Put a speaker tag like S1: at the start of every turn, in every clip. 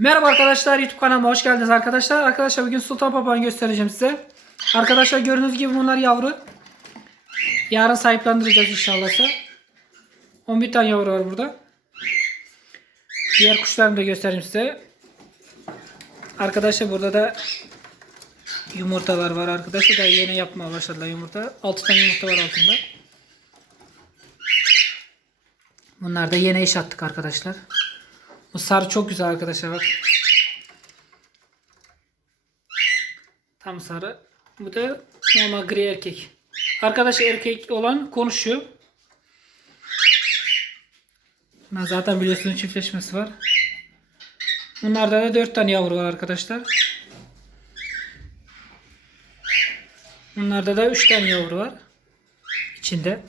S1: Merhaba arkadaşlar YouTube kanalıma hoş geldiniz arkadaşlar. Arkadaşlar bugün Sultan Papağan'ı göstereceğim size. Arkadaşlar gördüğünüz gibi bunlar yavru. Yarın sahiplendireceğiz inşallah. 11 tane yavru var burada. Diğer kuşlarımı da göstereyim size. Arkadaşlar burada da yumurtalar var arkadaşlar. Daha yeni yapmaya başladılar yumurta. 6 tane yumurta var altında. Bunlar da yeni eş attık arkadaşlar. Bu sarı çok güzel arkadaşlar bak. Tam sarı. Bu da normal gri erkek. Arkadaş erkek olan konuşuyor. Ben zaten biliyorsunuz çiftleşmesi var. Bunlarda da 4 tane yavru var arkadaşlar. Bunlarda da 3 tane yavru var. içinde.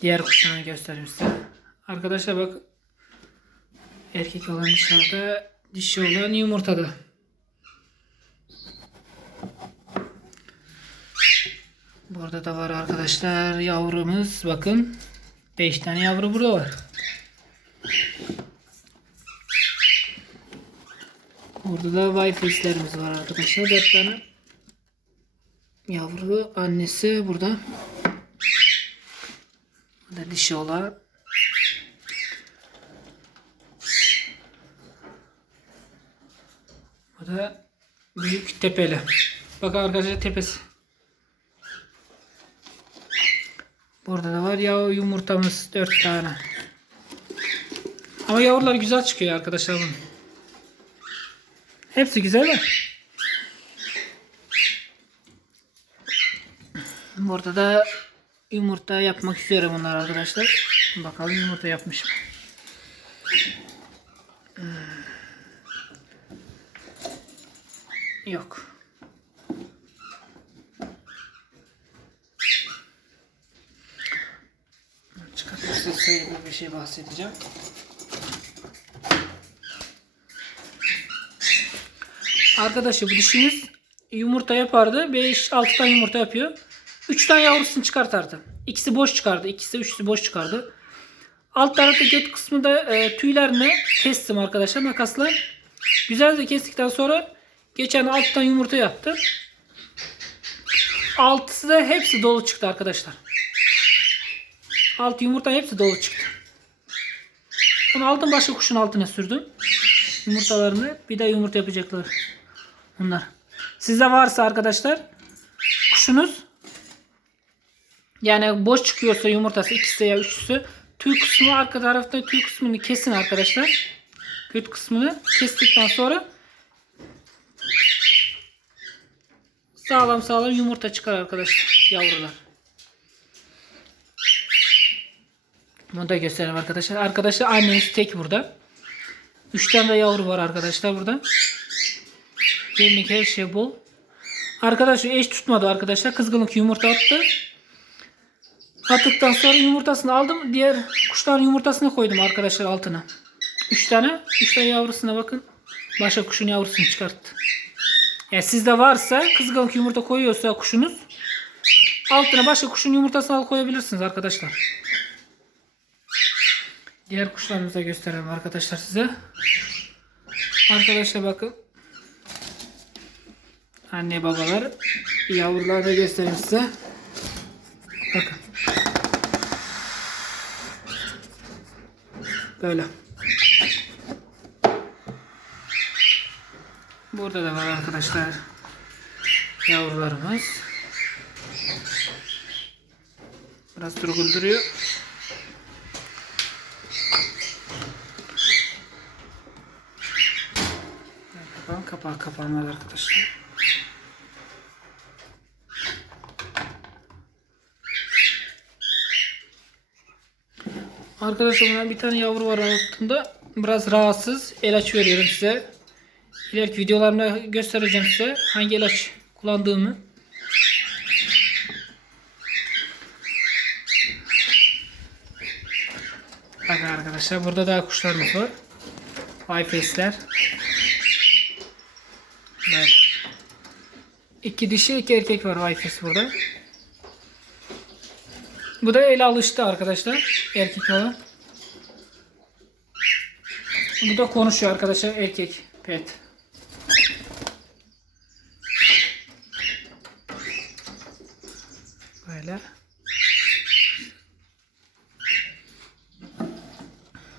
S1: Diğer kuşlarını göstereyim size. Arkadaşlar bak erkek olan dışarıda dişi olan yumurtada. Burada da var arkadaşlar yavrumuz bakın 5 tane yavru burada var. Burada da Wi-Fi'lerimiz var arkadaşlar 4 tane yavru annesi burada. Da dişi olan. Bu da büyük tepeli. Bakın arkadaşlar tepesi. Burada da var ya yumurtamız 4 tane. Ama yavrular güzel çıkıyor arkadaşlar bunun. Hepsi güzel mi? Burada da yumurta yapmak üzere bunlar arkadaşlar. Bakalım yumurta yapmış mı? Hmm. Yok. Çıkartıp size bir şey bahsedeceğim. Arkadaşlar bu dişimiz yumurta yapardı. 5-6 tane yumurta yapıyor. 3 tane yavrusunu çıkartardı. İkisi boş çıkardı. İkisi üçlü boş çıkardı. Alt tarafta göt kısmında e, tüylerini kestim arkadaşlar makasla. Güzelce kestikten sonra geçen alttan yumurta yaptı. Altısı da hepsi dolu çıktı arkadaşlar. Alt yumurta hepsi dolu çıktı. Onu aldım başka kuşun altına sürdüm. Yumurtalarını bir de yumurta yapacaklar. Bunlar. Sizde varsa arkadaşlar kuşunuz yani boş çıkıyorsa yumurtası ikisi ya üçüsü tüy kısmı arka tarafta tüy kısmını kesin arkadaşlar. Göt kısmını kestikten sonra sağlam sağlam yumurta çıkar arkadaşlar yavrular. Bunu da göstereyim arkadaşlar. Arkadaşlar annesi tek burada. 3 tane de yavru var arkadaşlar burada. Yemlik her şey bol. Arkadaşlar eş tutmadı arkadaşlar. Kızgınlık yumurta attı. Attıktan sonra yumurtasını aldım. Diğer kuşların yumurtasını koydum arkadaşlar altına. 3 tane. 3 tane yavrusuna bakın. Başka kuşun yavrusunu çıkarttı. Yani sizde varsa kızgınlık yumurta koyuyorsa kuşunuz altına başka kuşun yumurtasını al koyabilirsiniz arkadaşlar. Diğer kuşlarımızı da gösterelim arkadaşlar size. Arkadaşlar bakın. Anne babalar yavruları da göstereyim size. Böyle. Burada da var arkadaşlar. Yavrularımız. Biraz durgun duruyor. Kapağı kapağı kapanmadı arkadaşlar. Arkadaşlar bir tane yavru var altında. Biraz rahatsız. İlaç veriyorum size. İleriki videolarımda göstereceğim size hangi ilaç kullandığımı. Bakın arkadaşlar burada daha kuşlarımız var. Wi-Fi'ler. Böyle. İki dişi iki erkek var Wi-Fi'si burada. Bu da ele alıştı arkadaşlar. Erkek olan. Bu da konuşuyor arkadaşlar erkek pet. Böyle.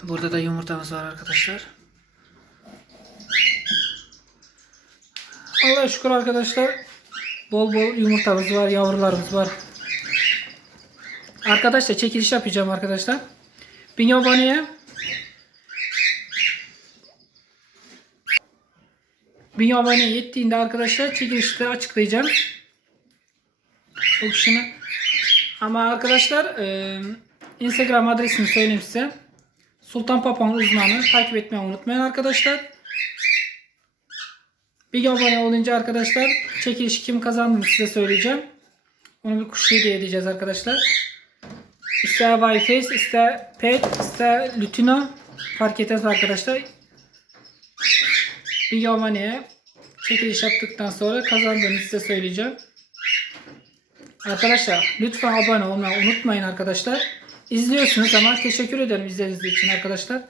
S1: Burada da yumurtamız var arkadaşlar. Allah'a şükür arkadaşlar. Bol bol yumurtamız var, yavrularımız var. Arkadaşlar çekiliş yapacağım arkadaşlar. Bin aboneye Bin abone yettiğinde arkadaşlar çekilişte açıklayacağım. O kişinin. Ama arkadaşlar e, Instagram adresini söyleyeyim size. Sultan Papan uzmanı takip etmeyi unutmayın arkadaşlar. Bir abone olunca arkadaşlar çekiliş kim kazandığını size söyleyeceğim. Onu bir kuş hediye edeceğiz arkadaşlar. İster Wi-Fi, ister Pet, ister Lutino fark etmez arkadaşlar. Bir aboneye çekiliş yaptıktan sonra kazandığını size söyleyeceğim. Arkadaşlar lütfen abone olmayı unutmayın arkadaşlar. İzliyorsunuz ama teşekkür ederim izlediğiniz için arkadaşlar.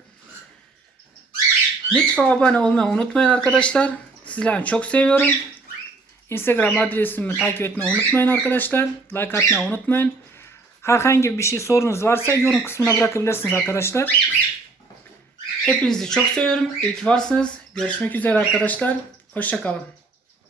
S1: Lütfen abone olmayı unutmayın arkadaşlar. Sizleri çok seviyorum. Instagram adresimi takip etmeyi unutmayın arkadaşlar. Like atmayı unutmayın. Herhangi bir şey sorunuz varsa yorum kısmına bırakabilirsiniz arkadaşlar. Hepinizi çok seviyorum. İyi ki varsınız. Görüşmek üzere arkadaşlar. Hoşçakalın.